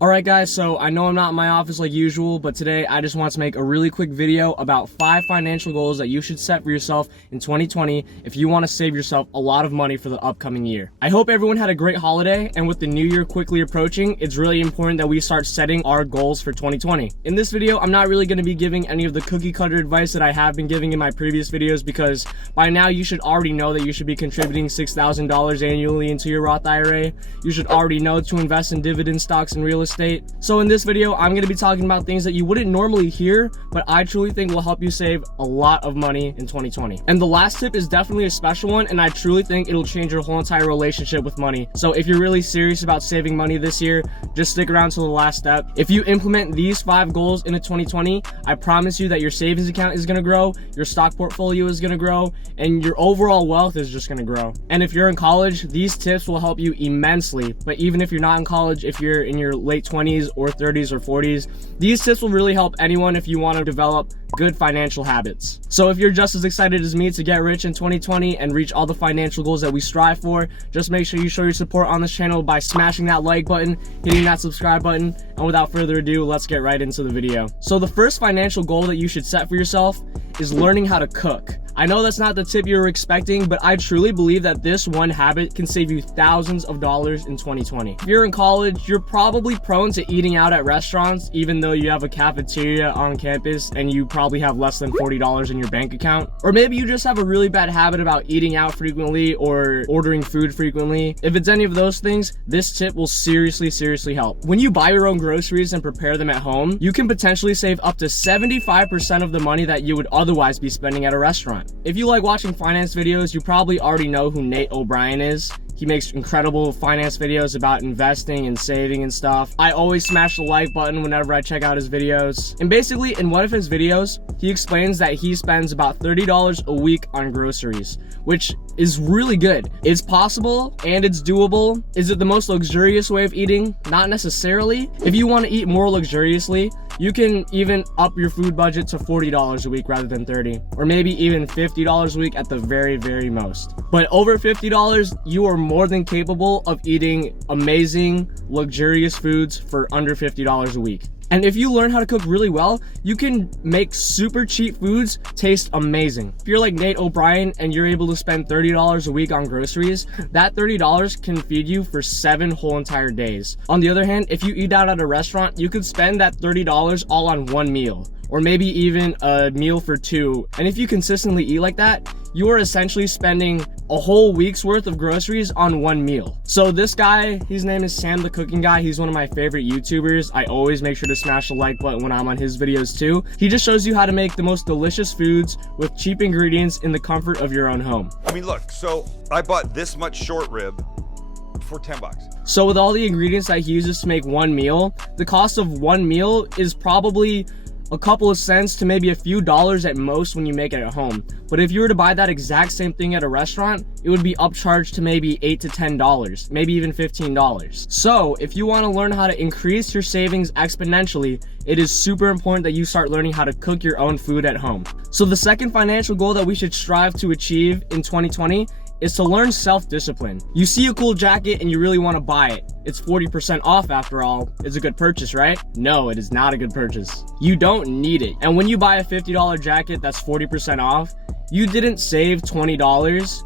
Alright guys, so I know I'm not in my office like usual, but today I just want to make a really quick video about 5 financial goals that you should set for yourself in 2020 if you want to save yourself a lot of money for the upcoming year. I hope everyone had a great holiday, and with the new year quickly approaching, it's really important that we start setting our goals for 2020. In this video, I'm not really going to be giving any of the cookie cutter advice that I have been giving in my previous videos, because by now you should already know that you should be contributing $6,000 annually into your Roth IRA. You should already know to invest in dividend stocks and real estate. So in this video, I'm going to be talking about things that you wouldn't normally hear, but I truly think will help you save a lot of money in 2020. And the last tip is definitely a special one, and I truly think it'll change your whole entire relationship with money. So if you're really serious about saving money this year, just stick around till the last step. If you implement these 5 goals into 2020, I promise you that your savings account is going to grow, your stock portfolio is going to grow, and your overall wealth is just going to grow. And if you're in college, these tips will help you immensely. But even if you're not in college, if you're in your late 20s or 30s or 40s, these tips will really help anyone if you want to develop good financial habits. So if you're just as excited as me to get rich in 2020 and reach all the financial goals that we strive for, just make sure you show your support on this channel by smashing that like button, hitting that subscribe button, and without further ado, let's get right into the video. So the first financial goal that you should set for yourself is learning how to cook. I know that's not the tip you were expecting, but I truly believe that this one habit can save you thousands of dollars in 2020. If you're in college, you're probably prone to eating out at restaurants, even though you have a cafeteria on campus and you probably have less than $40 in your bank account. Or maybe you just have a really bad habit about eating out frequently or ordering food frequently. If it's any of those things, this tip will seriously help. When you buy your own groceries and prepare them at home, you can potentially save up to 75% of the money that you would otherwise be spending at a restaurant. If you like watching finance videos, you probably already know who Nate O'Brien is. He makes incredible finance videos about investing and saving and stuff. I always smash the like button whenever I check out his videos. And basically, in one of his videos, he explains that he spends about $30 a week on groceries, which is really good. It's possible and it's doable. Is it the most luxurious way of eating? Not necessarily. If you want to eat more luxuriously, you can even up your food budget to $40 a week rather than $30, or maybe even $50 a week at the very most. But over $50, you are more than capable of eating amazing, luxurious foods for under $50 a week. And if you learn how to cook really well, you can make super cheap foods taste amazing. If you're like Nate O'Brien and you're able to spend $30 a week on groceries, that $30 can feed you for 7 whole entire days. On the other hand, if you eat out at a restaurant, you could spend that $30 all on one meal, or maybe even a meal for 2. And if you consistently eat like that, you are essentially spending a whole week's worth of groceries on one meal. So this guy, his name is Sam the Cooking Guy. He's one of my favorite YouTubers. I always make sure to smash the like button when I'm on his videos too. He just shows you how to make the most delicious foods with cheap ingredients in the comfort of your own home. I mean, look, so I bought this much short rib for 10 bucks. So with all the ingredients that he uses to make one meal, the cost of one meal is probably a couple of cents to maybe a few dollars at most when you make it at home. But if you were to buy that exact same thing at a restaurant, it would be upcharged to maybe $8 to $10, maybe even $15. So if you want to learn how to increase your savings exponentially, it is super important that you start learning how to cook your own food at home. So the second financial goal that we should strive to achieve in 2020 is to learn self-discipline. You see a cool jacket and you really want to buy it. It's 40% off after all. It's a good purchase, right? No, it is not a good purchase. You don't need it. And when you buy a $50 jacket that's 40% off, you didn't save $20.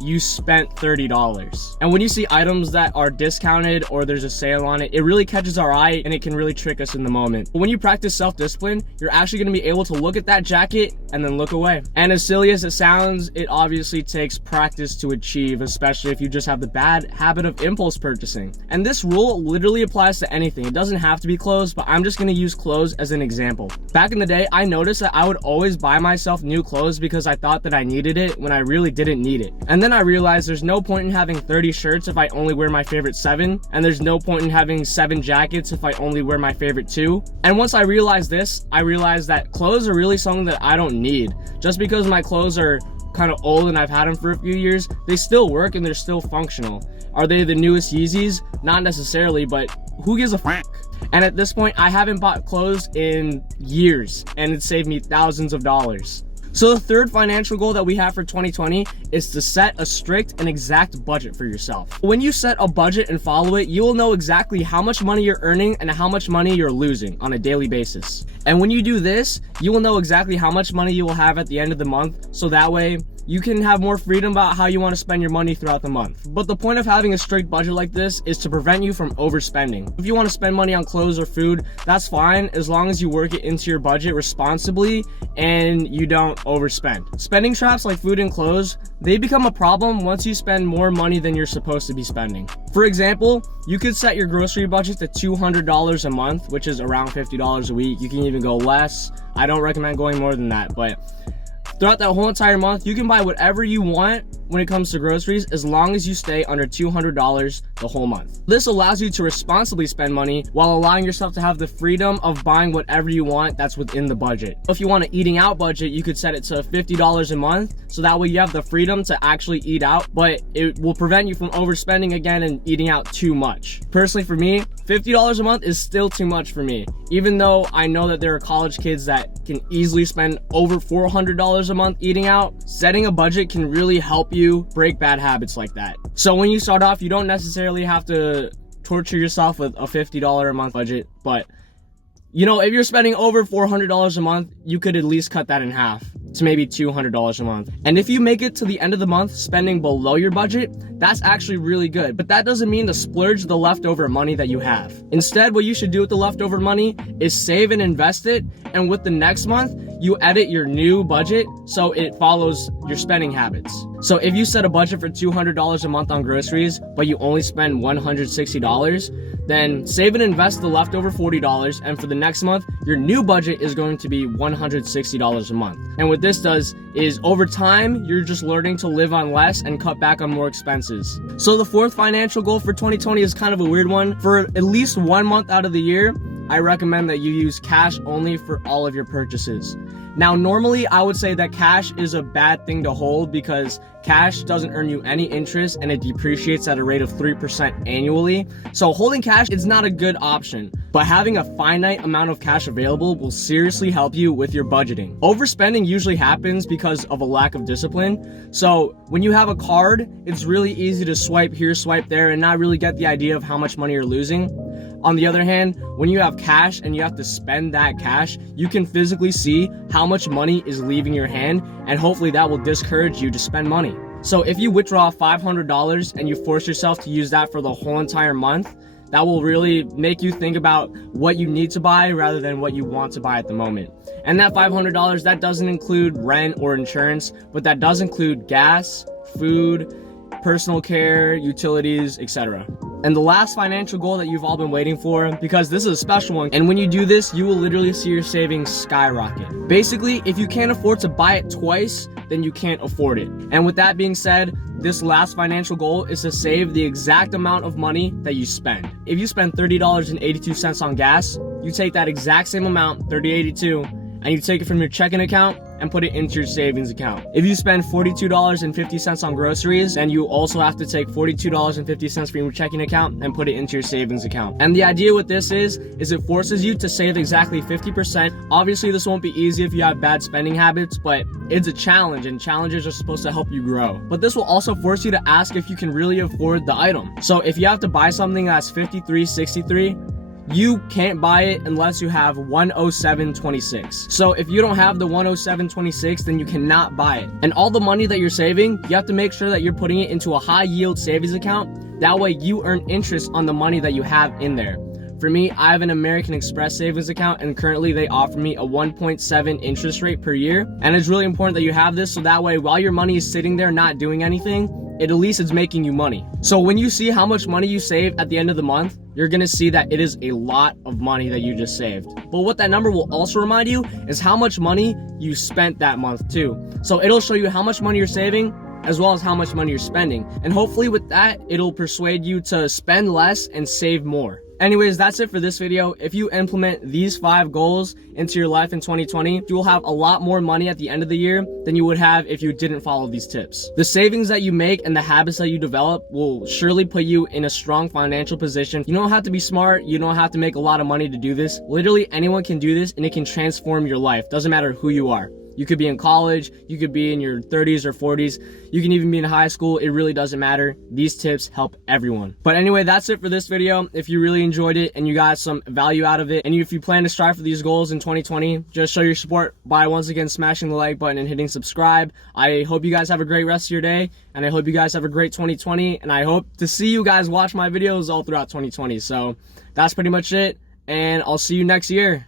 You spent $30. And when you see items that are discounted or there's a sale on it, it really catches our eye and it can really trick us in the moment. But when you practice self-discipline, you're actually going to be able to look at that jacket and then look away. And as silly as it sounds, it obviously takes practice to achieve, especially if you just have the bad habit of impulse purchasing. And this rule literally applies to anything. It doesn't have to be clothes, but I'm just going to use clothes as an example. Back in the day, I noticed that I would always buy myself new clothes because I thought that I needed it when I really didn't need it. And then I realized there's no point in having 30 shirts if I only wear my favorite 7, and there's no point in having 7 jackets if I only wear my favorite 2. And once I realized this, I realized that clothes are really something that I don't need. Just because my clothes are kind of old and I've had them for a few years, they still work and they're still functional. Are they the newest Yeezys? Not necessarily, but who gives a fuck? And at this point, I haven't bought clothes in years, and it saved me thousands of dollars. So the third financial goal that we have for 2020 is to set a strict and exact budget for yourself. When you set a budget and follow it, you will know exactly how much money you're earning and how much money you're losing on a daily basis. And when you do this, you will know exactly how much money you will have at the end of the month, so that way you can have more freedom about how you want to spend your money throughout the month. But the point of having a strict budget like this is to prevent you from overspending. If you want to spend money on clothes or food, that's fine as long as you work it into your budget responsibly and you don't overspend. Spending traps like food and clothes, they become a problem once you spend more money than you're supposed to be spending. For example, you could set your grocery budget to $200 a month, which is around $50 a week. You can even go less. I don't recommend going more than that, but throughout that whole entire month, you can buy whatever you want when it comes to groceries as long as you stay under $200 the whole month. This allows you to responsibly spend money while allowing yourself to have the freedom of buying whatever you want that's within the budget. If you want an eating out budget, you could set it to $50 a month, so that way you have the freedom to actually eat out, but it will prevent you from overspending again and eating out too much. Personally, for me, $50 a month is still too much for me. Even though I know that there are college kids that can easily spend over $400 a month eating out, setting a budget can really help you break bad habits like that. So when you start off, you don't necessarily have to torture yourself with a $50 a month budget, but you know, if you're spending over $400 a month, you could at least cut that in half to maybe $200 a month. And if you make it to the end of the month spending below your budget, that's actually really good. But that doesn't mean to splurge the leftover money that you have. Instead, what you should do with the leftover money is save and invest it. And with the next month, you edit your new budget so it follows your spending habits. So if you set a budget for $200 a month on groceries, but you only spend $160, then save and invest the leftover $40, and for the next month, your new budget is going to be $160 a month. And what this does is over time, you're just learning to live on less and cut back on more expenses. So the fourth financial goal for 2020 is kind of a weird one. For at least 1 month out of the year, I recommend that you use cash only for all of your purchases. Now, normally I would say that cash is a bad thing to hold because cash doesn't earn you any interest and it depreciates at a rate of 3% annually. So holding cash is not a good option, but having a finite amount of cash available will seriously help you with your budgeting. Overspending usually happens because of a lack of discipline. So when you have a card, it's really easy to swipe here, swipe there, and not really get the idea of how much money you're losing. On the other hand, when you have cash and you have to spend that cash, you can physically see how much money is leaving your hand, and hopefully that will discourage you to spend money. So if you withdraw $500 and you force yourself to use that for the whole entire month, that will really make you think about what you need to buy rather than what you want to buy at the moment. And that $500, that doesn't include rent or insurance, but that does include gas, food, personal care, utilities, etc. And the last financial goal that you've all been waiting for, because this is a special one, and when you do this, you will literally see your savings skyrocket. Basically, if you can't afford to buy it twice, then you can't afford it. And with that being said, this last financial goal is to save the exact amount of money that you spend. If you spend $30.82 on gas, you take that exact same amount, $30.82, and you take it from your checking account and put it into your savings account. If you spend $42.50 on groceries, then you also have to take $42.50 from your checking account and put it into your savings account. And the idea with this is it forces you to save exactly 50%. Obviously, this won't be easy if you have bad spending habits, but it's a challenge, and challenges are supposed to help you grow. But this will also force you to ask if you can really afford the item. So if you have to buy something that's $53.63, you can't buy it unless you have $107.26. So if you don't have the $107.26, then you cannot buy it. And all the money that you're saving, you have to make sure that you're putting it into a high yield savings account. That way you earn interest on the money that you have in there. For me, I have an American Express savings account, and currently they offer me a 1.7 interest rate per year. And it's really important that you have this, so that way while your money is sitting there not doing anything, at least it's making you money. So when you see how much money you save at the end of the month, you're gonna see that it is a lot of money that you just saved. But what that number will also remind you is how much money you spent that month too. So it'll show you how much money you're saving as well as how much money you're spending. And hopefully with that, it'll persuade you to spend less and save more. Anyways, that's it for this video. If you implement these 5 goals into your life in 2020, you will have a lot more money at the end of the year than you would have if you didn't follow these tips. The savings that you make and the habits that you develop will surely put you in a strong financial position. You don't have to be smart. You don't have to make a lot of money to do this. Literally anyone can do this, and it can transform your life. Doesn't matter who you are. You could be in college, you could be in your 30s or 40s, you can even be in high school. It really doesn't matter. These tips help everyone. But anyway, that's it for this video. If you really enjoyed it and you got some value out of it, and if you plan to strive for these goals in 2020, just show your support by once again smashing the like button and hitting subscribe. I hope you guys have a great rest of your day, and I hope you guys have a great 2020, and I hope to see you guys watch my videos all throughout 2020. So that's pretty much it, and I'll see you next year.